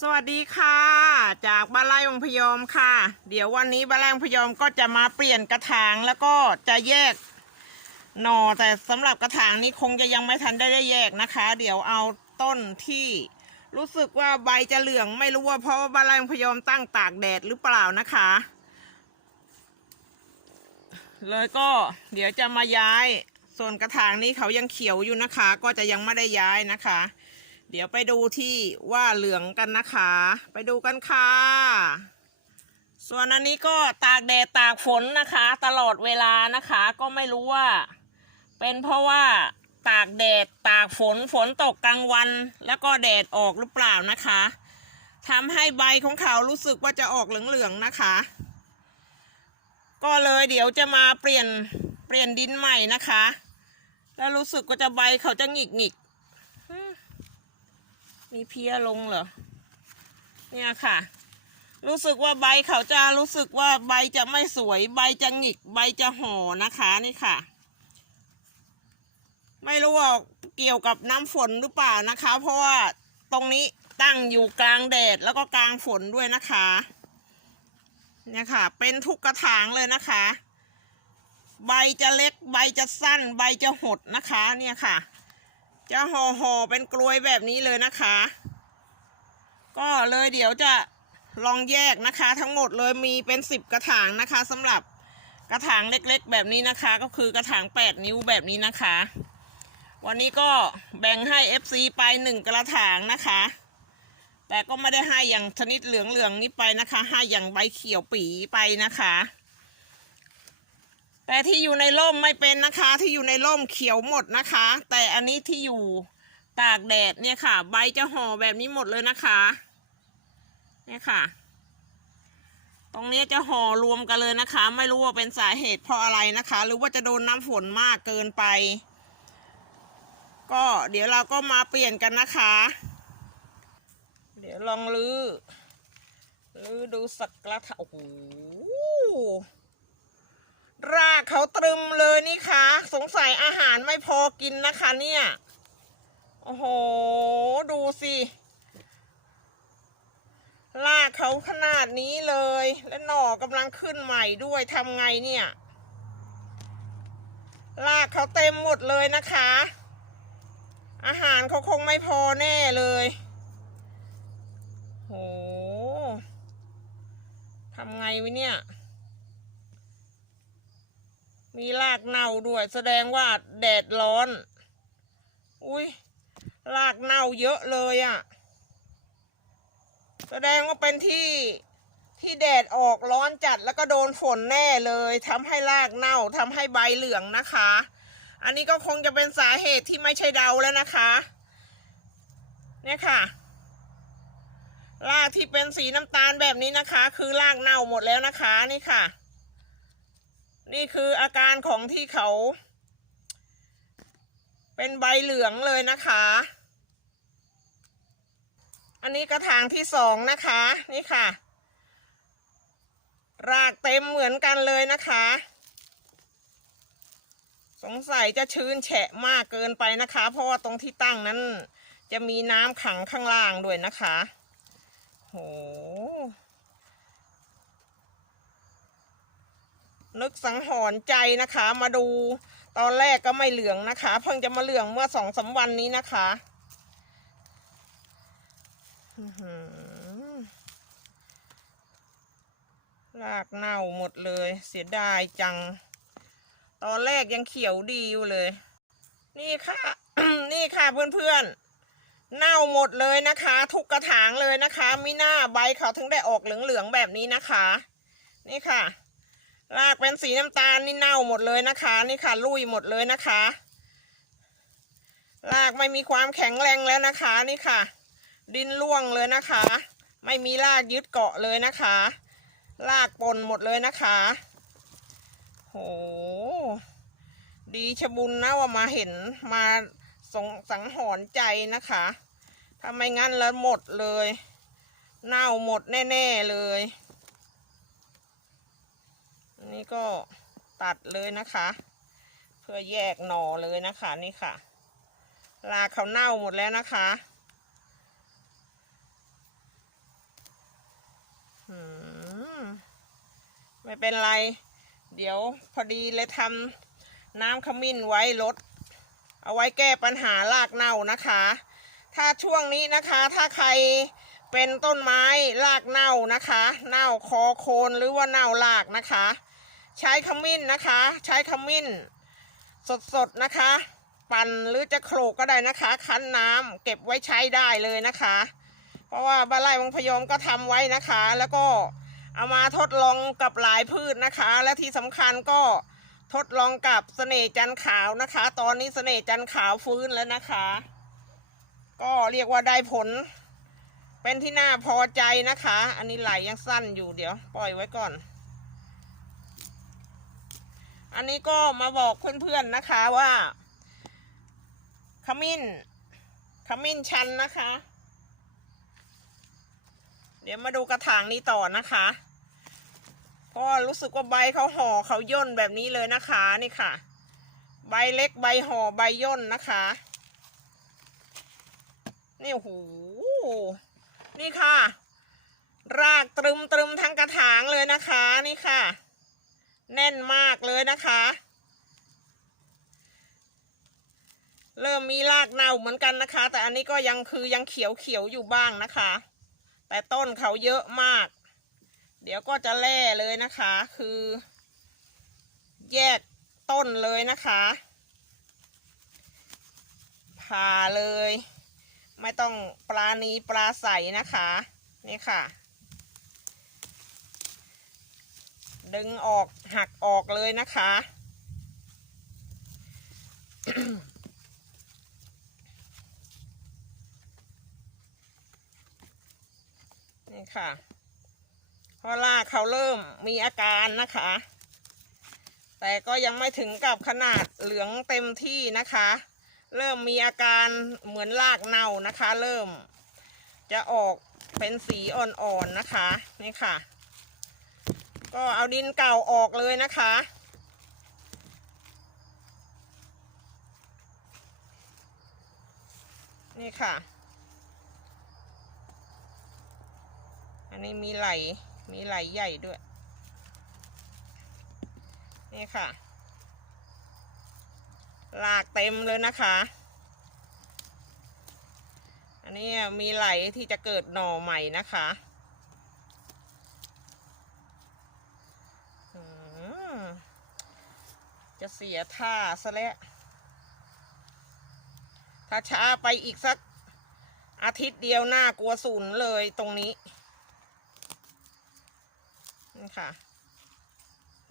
สวัสดีค่ะ จากบ้านไร่องพยอมค่ะ เดี๋ยววันนี้บ้านไร่องพยอมก็จะมาเปลี่ยนกระถางแล้วก็จะแยกหน่อแต่สำหรับกระถางนี้คงจะยังไม่ทันได้ได้แยกนะคะ เดี๋ยวเอาต้นที่รู้สึกว่าใบจะเหลืองไม่รู้ว่าเพราะว่าบ้านไร่องพยอมตั้งตากแดดหรือเปล่านะคะเลยก็เดี๋ยวจะมาย้าย ส่วนกระถางนี้เขายังเขียวอยู่นะคะ ก็จะยังไม่ได้ย้ายนะคะ เดี๋ยวไปดูที่ว่าเหลืองกันนะคะ ไปดูกันค่ะ ส่วนอันนี้ก็ตากแดดตากฝนนะคะ ตลอดเวลานะคะ ก็ไม่รู้ว่า เป็นเพราะว่าตากแดดตากฝนฝนตกกลางวัน แล้วก็แดดออกหรือเปล่านะคะทำให้ใบของเขารู้สึกว่าจะออกเหลืองๆนะคะ ก็เลยเดี๋ยวจะมาเปลี่ยนเปลี่ยนดินใหม่นะคะ แล้วรู้สึกว่าจะใบเขาจะหงิกหงิก มีเพี้ยลงเหรอ เนี่ยค่ะ รู้สึกว่าใบเขาจะรู้สึกว่าใบจะไม่สวย ใบจะหงิก ใบจะห่อนะคะนี่ค่ะ ไม่รู้ว่าเกี่ยวกับน้ำฝนหรือเปล่านะคะ เพราะว่าตรงนี้ตั้งอยู่กลางแดดแล้วก็กลางฝนด้วยนะคะ เนี่ยค่ะ เป็นทุกกระถางเลยนะคะ ใบจะเล็ก ใบจะสั้น ใบจะหดนะคะ เนี่ยค่ะ จะห่อห่อเป็นกลวยแบบนี้เลยนะคะ ก็เลยเดี๋ยวจะลองแยกนะคะ ทั้งหมดเลยมีเป็นสิบกระถางนะคะสำหรับกระถางเล็กๆ แบบนี้นะคะ ก็คือกระถางแปดนิ้วแบบนี้นะคะ วันนี้ก็แบ่งให้ FC ไปหนึ่งกระถางนะคะ แต่ก็ไม่ได้ให้อย่างชนิดเหลืองๆนี้ไปนะคะ ให้อย่างใบเขียวปีไปนะคะ แต่ที่อยู่ในร่มไม่เป็นนะคะ ที่อยู่ในร่มเขียวหมดนะคะ แต่อันนี้ที่อยู่ตากแดดเนี่ยค่ะ ใบจะห่อแบบนี้หมดเลยนะคะ เนี่ยค่ะ ตรงนี้จะห่อรวมกันเลยนะคะ ไม่รู้ว่าเป็นสาเหตุเพราะอะไรนะคะ หรือว่าจะโดนน้ำฝนมากเกินไป ก็เดี๋ยวเราก็มาเปลี่ยนกันนะคะ เดี๋ยวลองลื้อลื้อดูสักกระถางโอ้โห รากเขาตรึมเลยนี่คะสงสัยอาหารไม่พอกินนะคะเนี่ย โอ้โห ดูสิรากเขาขนาดนี้เลย และหน่อกำลังขึ้นใหม่ด้วยทำไงเนี่ยรากเขาเต็มหมดเลยนะคะ อาหารเขาคงไม่พอแน่เลยโหทำไงวะเนี่ย มีรากเน่าด้วย แสดงว่าแดดร้อน อุ้ยรากเน่าเยอะเลยอะ่ะ แสดงว่าเป็นที่ที่แดดออกร้อนจัดแล้วก็โดนฝนแน่เลยทำให้รากเน่าทำให้ใบเหลืองนะคะ อันนี้ก็คงจะเป็นสาเหตุที่ไม่ใช่เดาแล้วนะคะ เนี่ยค่ะรากที่เป็นสีน้ำตาลแบบนี้นะคะ คือรากเน่าหมดแล้วนะคะนี่ค่ะ นี่คืออาการของที่เขา เป็นใบเหลืองเลยนะคะ อันนี้กระถางที่สองนะคะ นี่ค่ะ รากเต็มเหมือนกันเลยนะคะ สงสัยจะชื้นแฉะมากเกินไปนะคะ เพราะว่าตรงที่ตั้งนั้น จะมีน้ำขังข้างล่างด้วยนะคะโห นึกสังหรณ์ใจนะคะ มาดูตอนแรกก็ไม่เหลืองนะคะ เพิ่งจะมาเหลืองเมื่อสองสามวันนี้นะคะหือหือรากเน่าหมดเลย เสียดายจัง ตอนแรกยังเขียวดีอยู่เลย นี่ค่ะ นี่ค่ะเพื่อนๆ เน่าหมดเลยนะคะ ทุกกระถางเลยนะคะมีหน้าใบเขาถึงได้ออกเหลืองๆแบบนี้นะคะ นี่ค่ะ รากเป็นสีน้ำตาลนี่เน่าหมดเลยนะคะ นี่ค่ะลุยหมดเลยนะคะ รากไม่มีความแข็งแรงแล้วนะคะ นี่ค่ะ ดินร่วงเลยนะคะ ไม่มีรากยึดเกาะเลยนะคะ รากปนหมดเลยนะคะโหดีชบุญนะว่ามาเห็นมาสงสังหรณ์ใจนะคะถ้าไม่งั้นแล้วหมดเลย เน่าหมดแน่ ๆ เลย นี่ก็ตัดเลยนะคะ เพื่อแยกหน่อเลยนะคะนี่ค่ะ ลาเขาเน่าหมดแล้วนะคะไม่เป็นไร เดี๋ยวพอดีเลยทำน้ำขมิ้นไว้ลด เอาไว้แก้ปัญหารากเน่านะคะ ถ้าช่วงนี้นะคะ ถ้าใครเป็นต้นไม้รากเน่านะคะ เน่าคอโคนหรือว่าเน่ารากนะคะ ใช้ขมิ้นนะคะ ใช้ขมิ้น สดๆนะคะ ปั่นหรือจะโขลกก็ได้นะคะ คั้นน้ำเก็บไว้ใช้ได้เลยนะคะ เพราะว่าบ้านไร่วังพยอมก็ทำไว้นะคะ แล้วก็เอามาทดลองกับหลายพืชนะคะ และที่สำคัญก็ทดลองกับเสน่จันขาวนะคะ ตอนนี้เสน่จันขาวฟื้นแล้วนะคะ ก็เรียกว่าได้ผล เป็นที่น่าพอใจนะคะ อันนี้ไหลยังสั้นอยู่เดี๋ยว ปล่อยไว้ก่อน อันนี้ก็มาบอกเพื่อนๆนะคะว่าขมิ้นขมิ้นชันนะคะ เดี๋ยวมาดูกระถางนี้ต่อนะคะเพราะว่ารู้สึกว่าใบเขาห่อเขาย่นแบบนี้เลยนะคะนี่ค่ะ ใบเล็กใบห่อใบย่นนะคะ นี่โอ้โหนี่ค่ะ รากตรึมตรึมทั้งกระถางเลยนะคะนี่ค่ะ แน่นมากเลยนะคะ เริ่มมีรากเน่าเหมือนกันนะคะ แต่อันนี้ก็ยังคือยังเขียวเขียวอยู่บ้างนะคะ แต่ต้นเขาเยอะมาก เดี๋ยวก็จะแล่เลยนะคะ คือ แยกต้นเลยนะคะผ่าเลย ไม่ต้องปลานีปลาใสนะคะ นี่ค่ะ ดึงออกหักออกเลยนะคะ นี่ค่ะพราะรากเขาเริ่มมีอาการนะคะ แต่ก็ยังไม่ถึงกับขนาดเหลืองเต็มที่นะคะ เริ่มมีอาการเหมือนรากเน่านะคะ เริ่มจะออกเป็นสีอ่อนๆนะคะ นี่ค่ะ ก็เอาดินเก่าออกเลยนะคะ นี่ค่ะ อันนี้มีไหล มีไหลใหญ่ด้วย นี่ค่ะลากเต็มเลยนะคะ อันนี้มีไหลที่จะเกิดหน่อใหม่นะคะอืม จะเสียท่าซะแล้ว ถ้าช้าไปอีกสัก อาทิตย์เดียวหน้ากลัวศูนย์เลยตรงนี้ นี่ค่ะ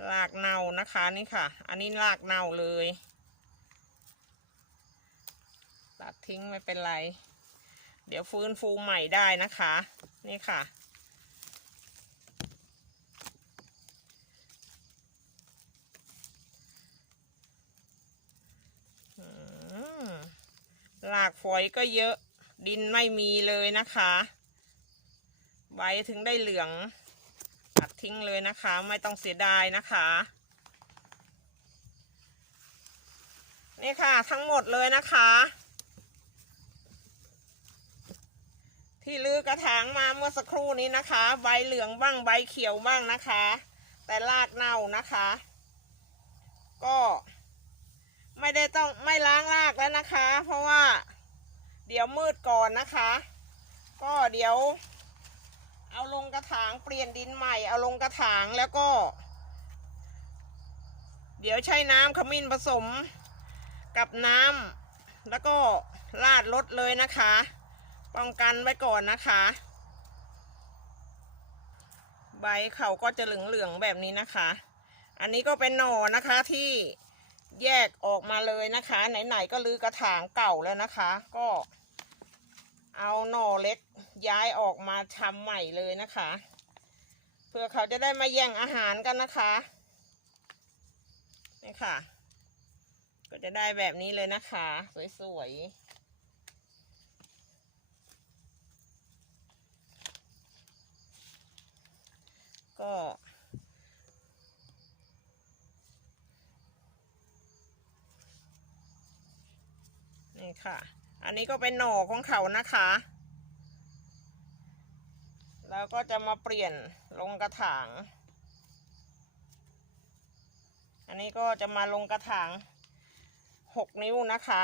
รากเน่านะคะนี่ค่ะ อันนี้รากเน่าเลยตัดทิ้งไม่เป็นไร เดี๋ยวฟื้นฟูใหม่ได้นะคะ นี่ค่ะ อืม รากฝอยก็เยอะ ดินไม่มีเลยนะคะ ใบถึงได้เหลือง ตัดทิ้งเลยนะคะ ไม่ต้องเสียดายนะคะ นี่ค่ะทั้งหมดเลยนะคะ ที่ลือกระถางมาเมื่อสักครู่นี้นะคะ ใบเหลืองบ้างใบเขียวบ้างนะคะ แต่รากเน่านะคะ ก็ ไม่ได้ต้องไม่ล้างรากแล้วนะคะ เพราะว่า เดี๋ยวมืดก่อนนะคะ ก็เดี๋ยว เอาลงกระถางเปลี่ยนดินใหม่ เอาลงกระถางแล้วก็ เดี๋ยวใช้น้ำขมิ้นผสมกับน้ำแล้วก็ราดรดเลยนะคะ ป้องกันไว้ก่อนนะคะ ใบเขาก็จะเหลืองๆแบบนี้นะคะ อันนี้ก็เป็นหน่อนะคะที่ แยกออกมาเลยนะคะ ไหนๆก็ลือกระถางเก่าแล้วนะคะ ก็ เอาหน่อเล็กย้ายออกมาทำใหม่เลยนะคะ เพื่อเขาจะได้มาแย่งอาหารกันนะคะนี่ค่ะ ก็จะได้แบบนี้เลยนะคะ สวยๆก็ นี่ค่ะ อันนี้ก็เป็นหน่อของเขานะคะ แล้วก็จะมาเปลี่ยนลงกระถาง อันนี้ก็จะมาลงกระถางหกนิ้วนะคะ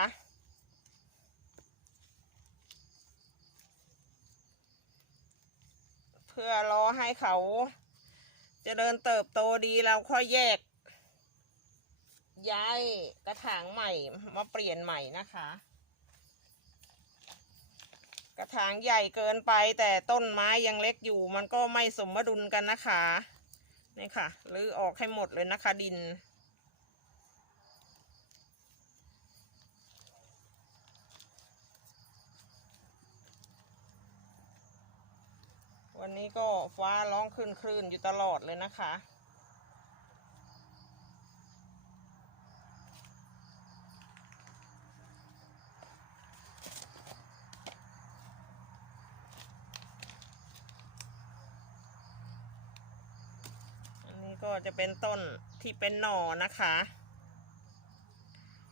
เพื่อรอให้เขาเจะเดินเติบโตดีเราค่อยแยก ย้ายกระถางใหม่มาเปลี่ยนใหม่นะคะ ระถางใหญ่เกินไปแต่ต้นไม้ยังเล็กอยู่ มันก็ไม่สมดุลกันนะคะนี่ค่ะรื้อออกให้หมดเลยนะคะดิน วันนี้ก็ฟ้าร้องคลื่นคลื่นๆอยู่ตลอดเลยนะคะ ก็จะเป็นต้นที่เป็นหน่อนะคะ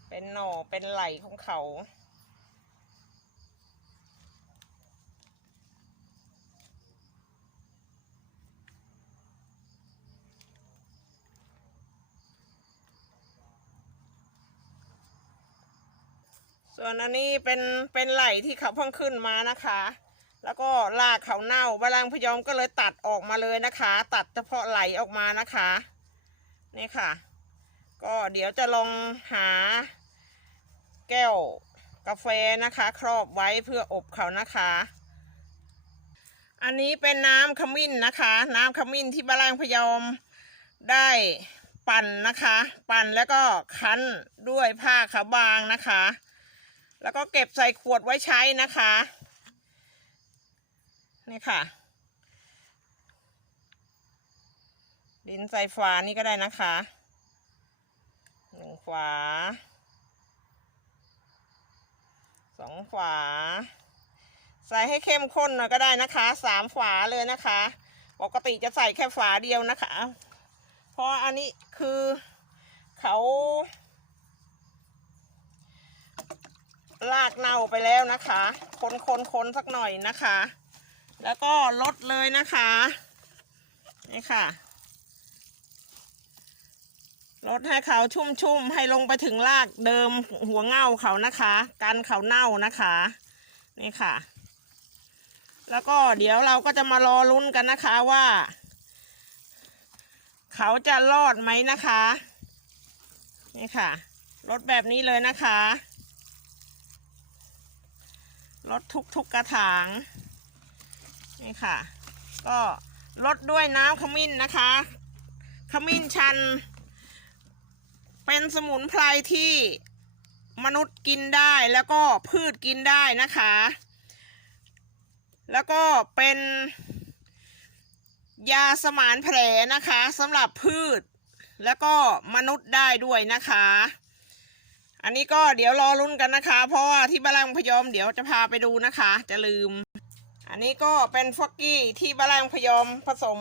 เป็นหน่อเป็นไหลของเขา ส่วนอันนี้เป็นเป็นไหลที่เขาเพิ่งขึ้นมานะคะ แล้วก็รากเขาเน่าบาลังพยอมก็เลยตัดออกมาเลยนะคะ ตัดเฉพาะไหลออกมานะคะนี่ค่ะ ก็เดี๋ยวจะลองหา แก้วกาแฟนะคะ ครอบไว้เพื่ออบเขานะคะ อันนี้เป็นน้ำขมิ้นนะคะ น้ำขมิ้นที่บาลังพยอมได้ปั่นนะคะ ปั่นแล้วก็คั้นด้วยผ้าขาวบางนะคะ แล้วก็เก็บใส่ขวดไว้ใช้นะคะ นี่ค่ะ ดินใส่ฝานี่ก็ได้นะคะหนึ่งฝาสองฝา ใส่ให้เข้มข้นหน่อยก็ได้นะคะสามฝาเลยนะคะ ปกติจะใส่แค่ฝาเดียวนะคะ เพราะอันนี้คือเขาลากเน่าไปแล้วนะคะ คนคนคนสักหน่อยนะคะ แล้วก็ลดเลยนะคะ นี่ค่ะ ลดให้เขาชุ่มๆ ให้ลงไปถึงรากเดิมหัวเง่าเขานะคะ กันเขาเน่านะคะ นี่ค่ะ แล้วก็เดี๋ยวเราก็จะมารอลุ้นกันนะคะว่า เขาจะรอดไหมนะคะ นี่ค่ะ ลดแบบนี้เลยนะคะ ลดทุกๆกระถาง นี่ค่ะ ก็ลดด้วยน้ำขมิ้นนะคะ ขมิ้นชัน เป็นสมุนไพรที่มนุษย์กินได้แล้วก็พืชกินได้นะคะ แล้วก็เป็น ยาสมานแผลนะคะสำหรับพืช แล้วก็มนุษย์ได้ด้วยนะคะ อันนี้ก็เดี๋ยวรอลุ้นกันนะคะ เพราะว่าที่บ้านลังพยอมเดี๋ยวจะพาไปดูนะคะ จะลืม อันนี้ก็เป็นฟอกกี้ที่บ้านลังพยอมผสม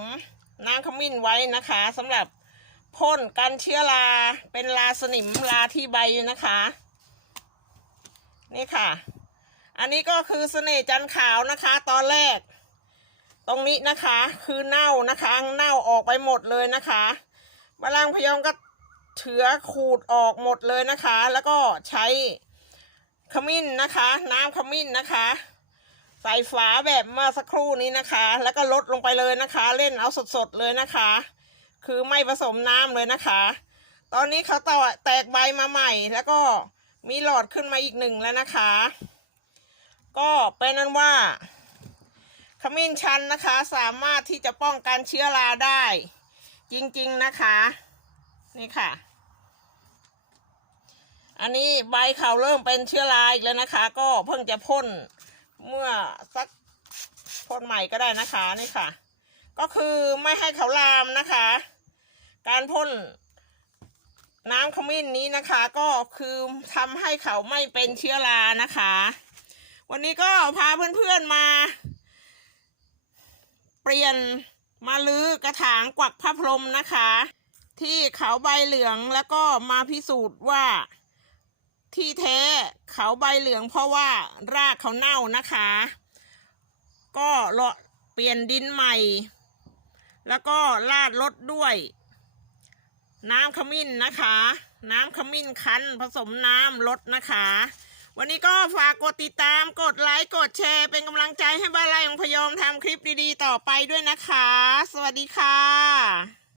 น้ำขมิ้นไว้นะคะสำหรับพ่นกันเชื้อราเป็นราสนิมราที่ใบนะคะ นี่ค่ะ อันนี้ก็คือเสน่ห์จันขาวนะคะ ตอนแรก ตรงนี้นะคะคือเน่านะคะเน่าออกไปหมดเลยนะคะบ้านลังพยอมก็เชื้อขูดออกหมดเลยนะคะ แล้วก็ใช้ขมิ้นนะคะ น้ำขมิ้นนะคะ ใส่ฝาแบบเมื่อสักครู่นี้นะคะ แล้วก็ลดลงไปเลยนะคะ เล่นเอาสดๆเลยนะคะ คือไม่ผสมน้ำเลยนะคะ ตอนนี้เขาต่อแตกใบมาใหม่ แล้วก็มีหลอดขึ้นมาอีกหนึ่งแล้วนะคะ ก็เป็นนั้นว่าขมิ้นชันนะคะ สามารถที่จะป้องกันเชื้อราได้ จริงๆนะคะ นี่ค่ะ อันนี้ใบเขาเริ่มเป็นเชื้อราอีกแล้วนะคะ ก็เพิ่งจะพ่น เมื่อสักพ่นใหม่ก็ได้นะคะนี่ค่ะ ก็คือไม่ให้เขาลามนะคะ การพ่นน้ำขมิ้นนี้นะคะ ก็คือทำให้เขาไม่เป็นเชื้อรานะคะ วันนี้ก็พาเพื่อนๆมา เปลี่ยนมาลื้อกระถางกวักพระพรหมนะคะ ที่เขาใบเหลืองแล้วก็มาพิสูจน์ว่า ที่แท้เขาใบเหลืองเพราะว่ารากเขาเน่านะคะ ก็เลาะเปลี่ยนดินใหม่ แล้วก็ลาดรถด้วย น้ำขมิ้นนะคะ น้ำขมิ้นคั้นผสมน้ำลดนะคะ วันนี้ก็ฝากกดติดตามกดไลค์กดแชร์เป็นกำลังใจให้บ้านไร่ของพยอมทำคลิปดีๆต่อไปด้วยนะคะ สวัสดีค่ะ